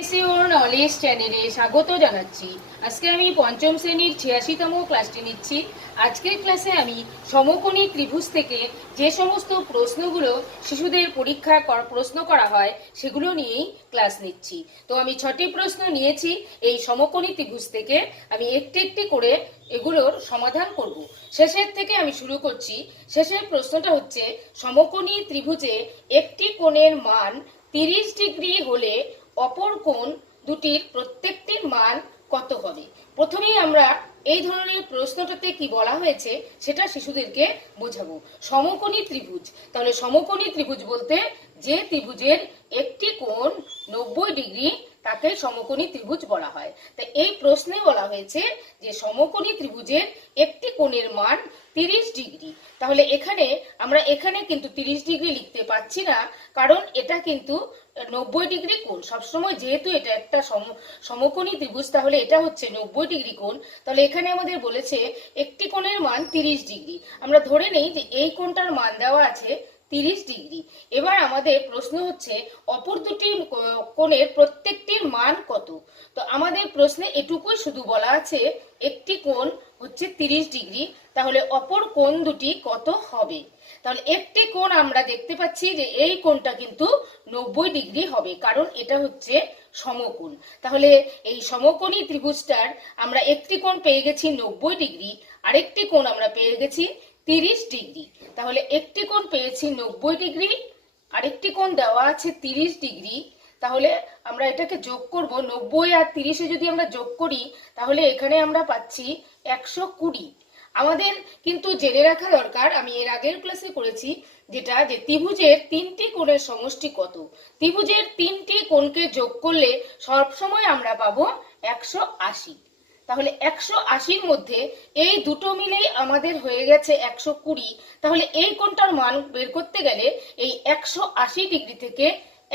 এসইওর knowledge চ্যানেলে স্বাগত জানাচ্ছি। আজকে আমি পঞ্চম শ্রেণীর 86তম ক্লাসটি নিচ্ছি। আজকের ক্লাসে আমি সমকোণী ত্রিভুজ থেকে যে সমস্ত প্রশ্নগুলো শিশুদের পরীক্ষায় প্রশ্ন করা হয় সেগুলো নিয়েই ক্লাস নিচ্ছি। তো আমি 6টি প্রশ্ন নিয়েছি। এই সমকোণী ত্রিভুজ থেকে আমি একটি একটি করে এগুলোর সমাধান করব। শেষের থেকে আমি শুরু করছি। শেষের প্রশ্নটা হচ্ছে, সমকোণী ত্রিভুজে একটি কোণের মান 30 ডিগ্রি হলে অপর কোণ দুটির প্রত্যেকটির মান কত হবে? প্রথমেই আমরা এই ধরনের প্রশ্নটাতে কি বলা হয়েছে সেটা শিশুদেরকে বোঝাবো। সমকোণী ত্রিভুজ, তাহলে সমকোণী ত্রিভুজ বলতে যে ত্রিভুজের একটি কোণ 90 ডিগ্রি তাকে সমকোণী ত্রিভুজ বলা হয়। তাই এই প্রশ্নে বলা হয়েছে যে সমকোণী ত্রিভুজের একটি কোণের মান 30 ডিগ্রি। তাহলে এখানে কিন্তু 30 ডিগ্রি লিখতে পাচ্ছি না, কারণ এটা কিন্তু 90 ডিগ্রি কোণ। সবসময় যেহেতু এটা একটা সমকোণী ত্রিভুজ, তাহলে এটা হচ্ছে 90 ডিগ্রি কোণ। তাহলে এখানে আমাদের বলেছে একটি কোণের মান 30 ডিগ্রি। আমরা ধরে নেই যে এই কোণটার মান দেওয়া আছে 30 ডিগ্রি। এবার আমাদের প্রশ্ন হচ্ছে অপর দুটি কোণের প্রত্যেকটির মান কত। তো আমাদের প্রশ্নে এটুকুই শুধু বলা আছে একটি কোণ হচ্ছে 30 ডিগ্রি, তাহলে অপর কোণ দুটি কত হবে। তাহলে একটি কোণ আমরা দেখতে পাচ্ছি যে এই কোণটা কিন্তু 90 ডিগ্রি হবে, কারণ এটা হচ্ছে সমকোণ। তাহলে এই সমকোণী ত্রিভুজটার আমরা একটি কোণ পেয়ে গেছি 90 ডিগ্রি, আরেকটি কোণ আমরা পেয়ে গেছি 30 ডিগ্রি। তাহলে একটি কোণ পেয়েছি 90 ডিগ্রি, আরেকটি কোণ দেওয়া আছে 30 ডিগ্রি। তাহলে আমরা এটাকে যোগ করব, 90 আর 30 যদি আমরা যোগ করি তাহলে এখানে আমরা পাচ্ছি 120। আমাদের কিন্তু জেনে রাখা দরকার, আমি এর আগের ক্লাসে করেছি যেটা, যে ত্রিভুজের 3টি কোণের সমষ্টি কত। ত্রিভুজের 3টি কোণকে যোগ করলে সবসময় আমরা পাবো 180। তাহলে 180-র মধ্যে এই দুটো মিলেই আমাদের হয়ে গেছে 120। তাহলে এই কোণটার মান বের করতে গেলে এই 180 ডিগ্রি থেকে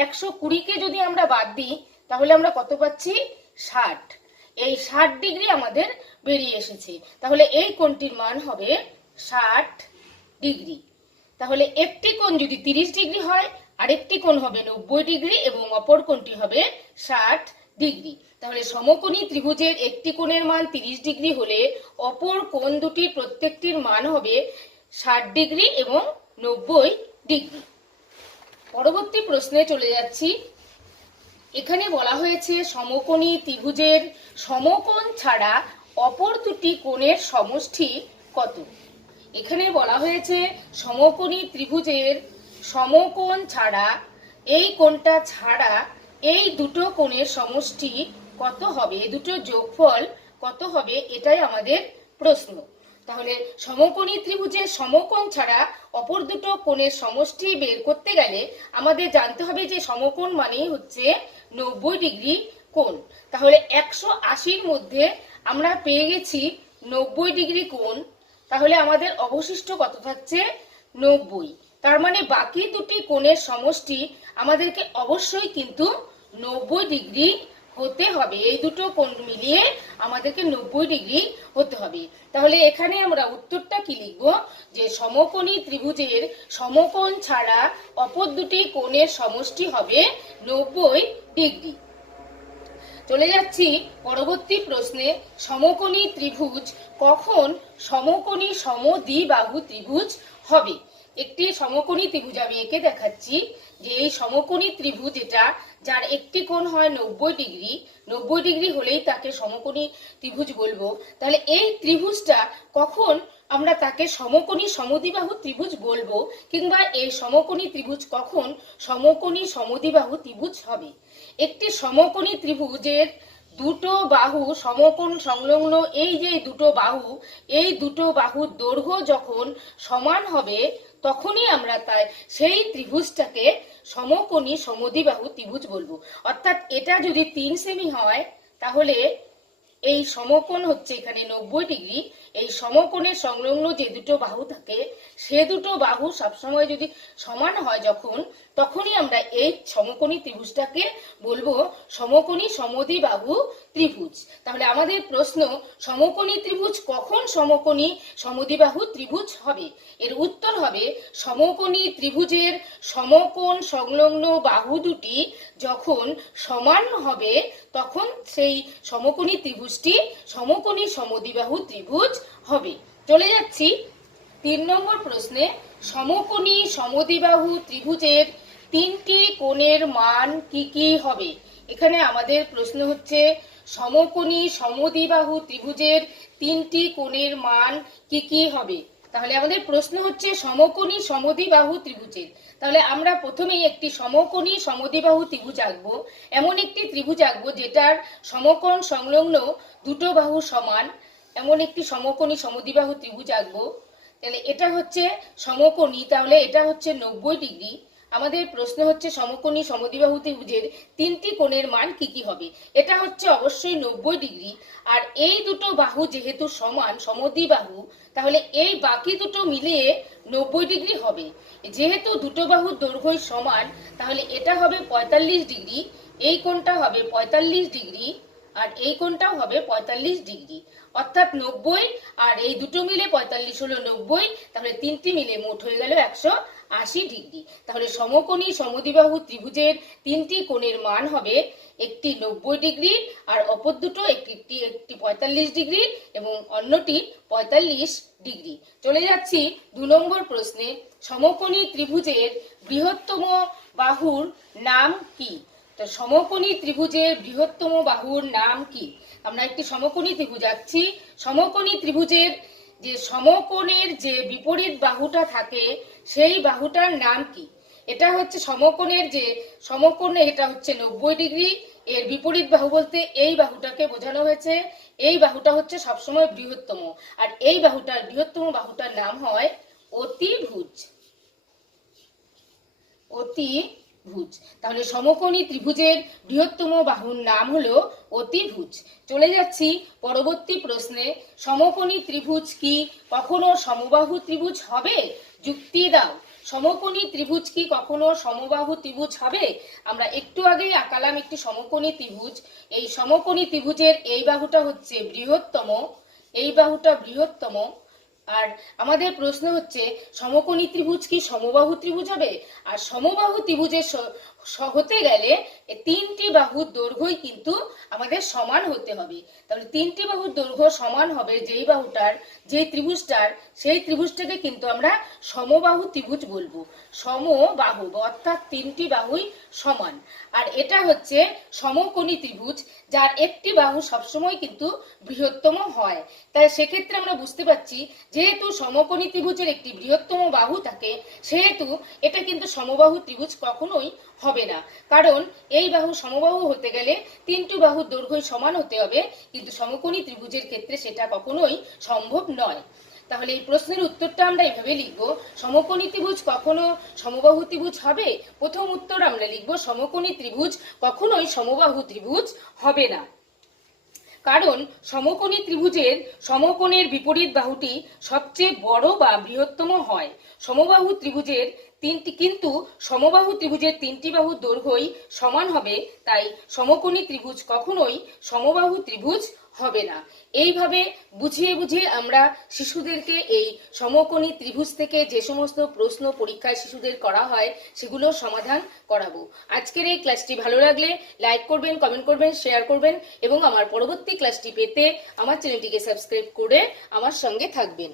120কে যদি আমরা বাদ দিই তাহলে আমরা কত পাচ্ছি? 60। এই 60 ডিগ্রি আমাদের বেরিয়ে এসেছে। তাহলে এই কোণটির মান হবে 60 ডিগ্রি। তাহলে একটি কোণ যদি 30 ডিগ্রি হয়, আরেকটি কোণ হবে 90 ডিগ্রি এবং অপর কোণটি হবে 60 ডিগ্রি। তাহলে সমকোণী ত্রিভুজের একটি কোণের মান 30 ডিগ্রি হলে অপর কোণ দুটির প্রত্যেকটির মান হবে 60 ডিগ্রি এবং 90 ডিগ্রি। পরবর্তী প্রশ্নে চলে যাচ্ছি। এখানে বলা হয়েছে সমকোণী ত্রিভুজের সমকোণ ছাড়া অপর দুটি কোণের সমষ্টি কত। এখানে বলা হয়েছে সমকোণী ত্রিভুজের সমকোণ ছাড়া, এই কোণটা ছাড়া এই দুটো কোণের সমষ্টি কত হবে, এই দুটো যোগফল কত হবে, এটাই আমাদের প্রশ্ন। তাহলে সমকোণী ত্রিভুজের সমকোণ ছাড়া অপর দুটো কোণের সমষ্টি বের করতে গেলে আমাদের জানতে হবে যে সমকোণ মানেই হচ্ছে 90 ডিগ্রি কোণ। তাহলে 180-র মধ্যে আমরা পেয়ে গেছি 90 ডিগ্রি কোণ। তাহলে আমাদের অবশিষ্ট কত থাকছে? 90। তার মানে বাকি দুটি কোণের সমষ্টি আমাদেরকে অবশ্যই কিন্তু 90 ডিগ্রি হতে হবে। এই দুটো কোণ মিলিয়ে আমাদেরকে 90 ডিগ্রি হতে হবে। তাহলে এখানে আমরা উত্তরটা কি লিখব? যে সমকোণী ত্রিভুজের সমকোণ ছাড়া অপর দুটি কোণের সমষ্টি হবে 90 ডিগ্রি। চলে যাচ্ছি পরবর্তী প্রশ্নে। সমকোণী ত্রিভুজ কখন সমকোণী সমদ্বিবাহু ত্রিভুজ হবে? একটি সমকোণী ত্রিভুজ আমি এঁকে দেখাচ্ছি যে এই সমকোণী ত্রিভুজ এটা, যার একটি কোণ হয় 90 ডিগ্রি, 90 ডিগ্রি হলেই তাকে সমকোণী ত্রিভুজ বলবো। তাহলে এই ত্রিভুজটা কখন আমরা তাকে সমকোণী সমদ্বিবাহু ত্রিভুজ বলবো, কিংবা এই সমকোণী ত্রিভুজ কখন সমকোণী সমদ্বিবাহু ত্রিভুজ হবে? একটি সমকোণী ত্রিভুজের দুটো বাহু সমকোণ সংলগ্ন, এই যে দুটো বাহু, এই দুটো বাহুর দৈর্ঘ্য যখন সমান হবে তখনই আমরা সেই ত্রিভুজটাকে সমকোণী সমদ্বিবাহু ত্রিভুজ বলবো। অর্থাৎ এটা যদি 3 সেমি হয় তাহলে এই সমকোণ হচ্ছে এখানে 90 ডিগ্রি। এই সমকোণের সংলগ্ন যে দুটো বাহু থাকে সে দুটো বাহু সবসময় যদি সমান হয় যখন, তখনই আমরা এই সমকোণী ত্রিভুজটাকে বলবো সমকোণী সমদ্বিবাহু ত্রিভুজ। তাহলে আমাদের প্রশ্ন, সমকোণী ত্রিভুজ কখন সমকোণী সমদ্বিবাহু ত্রিভুজ হবে? এর উত্তর হবে, সমকোণী ত্রিভুজের সমকোণ সংলগ্ন বাহু দুটি যখন সমান হবে তখন সেই সমকোণী ত্রিভুজটি সমকোণী সমদ্বিবাহু ত্রিভুজ হবে। চলে যাচ্ছি 3 নম্বর প্রশ্নে। সমকোণী সমদ্বিবাহু ত্রিভুজের 3টি কোণের মান কি কি হবে? এখানে আমাদের প্রশ্ন হচ্ছে সমকোণী সমদ্বিবাহু ত্রিভুজের 3টি কোণের মান কি কি হবে। তাহলে আমাদের প্রশ্ন হচ্ছে সমকোণী সমদ্বিবাহু ত্রিভুজের। তাহলে আমরা প্রথমেই একটি সমকোণী সমদ্বিবাহু ত্রিভুজ আঁকবো। এমন একটি ত্রিভুজ আঁকবো যেটার সমকোণ সংলগ্ন দুটো বাহু সমান, এমন একটি সমকোণী সমদ্বিবাহু ত্রিভুজ আঁকবো। তাহলে এটা হচ্ছে সমকোণী, তাহলে এটা হচ্ছে 90 ডিগ্রি। আমাদের প্রশ্ন হচ্ছে সমকোণী সমদ্বিবাহু ত্রিভুজের 3টি কোণের মান কি কি হবে। এটা হচ্ছে অবশ্যই 90 ডিগ্রি। আর এই দুটো বাহু যেহেতু সমান সমদ্বিবাহু, তাহলে এই বাকি দুটো মিলিয়ে 90 ডিগ্রি হবে। যেহেতু দুটো বাহুর দৈর্ঘ্য সমান, তাহলে এটা হবে 45 ডিগ্রি, এই কোণটা হবে 45 ডিগ্রি, আর এই কোণটাও হবে 45 ডিগ্রি। অর্থাৎ 90 আর এই দুটো মিলে 45 হলো 90, তাহলে তিনটি মিলে মোট হয়ে গেল 180 ডিগ্রি। তাহলে সমকোণী সমদ্বিবাহু ত্রিভুজের 3টি কোণের মান হবে, একটি 90 ডিগ্রি আর অপর দুটো একটি 45 ডিগ্রি এবং অন্যটি 45 ডিগ্রি। চলে যাচ্ছি 2 নম্বর প্রশ্নে। সমকোণী ত্রিভুজের বৃহত্তম বাহুর নাম কি? তো সমকোণী ত্রিভুজের বৃহত্তম বাহুর নাম কি? আমরা একটি সমকোণী ত্রিভুজ আঁকছি। সমকোণী ত্রিভুজের যে সমকোণের যে বিপরীত বাহুটা থাকে সেই বাহুটার নাম কি? এটা হচ্ছে সমকোণের যে সমকোণে, এটা হচ্ছে 90 ডিগ্রি। এর বিপরীত বাহু বলতে এই বাহুটাকে বোঝানো হয়েছে। এই বাহুটা হচ্ছে সবসময় বৃহত্তম, আর এই বাহুটার বৃহত্তম বাহুটার নাম হয় অতিভুজ। অতিভুজ। তাহলে সমকোণী ত্রিভুজের বৃহত্তম বাহুর নাম হলো অতিভুজ। চলে যাচ্ছি পরবর্তী প্রশ্নে। সমকোণী ত্রিভুজ কি কখনো সমবাহু ত্রিভুজ হবে? যুক্তি দাও। সমকোণী ত্রিভুজ কি কখনো সমবাহু ত্রিভুজ হবে? আমরা একটু আগেই আঁকালাম একটি সমকোণী ত্রিভুজ। এই সমকোণী ত্রিভুজের এই বাহুটা হচ্ছে বৃহত্তম, এই বাহুটা বৃহত্তম। আর আমাদের প্রশ্ন হচ্ছে সমকোণী ত্রিভুজ কি সমবাহু ত্রিভুজ হবে? আর সমবাহু ত্রিভুজের হতে গেলে 3টি বাহুর দৈর্ঘ্যই কিন্তু আমাদের সমান হতে হবে। তাহলে 3টি বাহুর দৈর্ঘ্য সমান হবে যেই বাহুটার, যেই ত্রিভুজটার, সেই ত্রিভুজটাকে কিন্তু আমরা সমবাহু ত্রিভুজ বলবো। সমবাহু অর্থাৎ 3টি বাহুই সমান। আর এটা হচ্ছে সমকোণী ত্রিভুজ যার একটি বাহু সবসময় কিন্তু বৃহত্তম হয়। তাই সেক্ষেত্রে আমরা বুঝতে পারছি যেহেতু সমকোণী ত্রিভুজের একটি বৃহত্তম বাহু থাকে, সেহেতু এটা কিন্তু সমবাহু ত্রিভুজ কখনোই হবে না। কারণ এই বাহু সমবাহু হতে গেলে 3টি বাহুর দৈর্ঘ্য সমান হতে হবে, কিন্তু সমকোণী ত্রিভুজের ক্ষেত্রে সেটা কখনোই সম্ভব নয়। তাহলে এই প্রশ্নের উত্তরটা আমরা এভাবে লিখব, সমকোণী ত্রিভুজ কখনো সমবাহু ত্রিভুজ হবে। প্রথম উত্তর আমরা লিখব সমকোণী ত্রিভুজ কখনোই সমবাহু ত্রিভুজ হবে না। কারণ সমকোণী ত্রিভুজের সমকোণের বিপরীত বাহুটি সবচেয়ে বড় বা বৃহত্তম হয়। সমবাহু ত্রিভুজের কিন্তু সমবাহু ত্রিভুজের 3টি বাহুর দৈর্ঘ্যই সমান হবে, তাই সমকোণী ত্রিভুজ কখনোই সমবাহু ত্রিভুজ হবে না। এইভাবে বুঝিয়ে বুঝিয়ে আমরা শিশুদেরকে এই সমকোণী ত্রিভুজ থেকে যে সমস্ত প্রশ্ন পরীক্ষায় শিশুদের করা হয় সেগুলো সমাধান করাবো। আজকের এই ক্লাসটি ভালো লাগলে লাইক করবেন, কমেন্ট করবেন, শেয়ার করবেন এবং আমার পরবর্তী ক্লাসটি পেতে আমার চ্যানেলটিকে সাবস্ক্রাইব করে আমার সঙ্গে থাকবেন।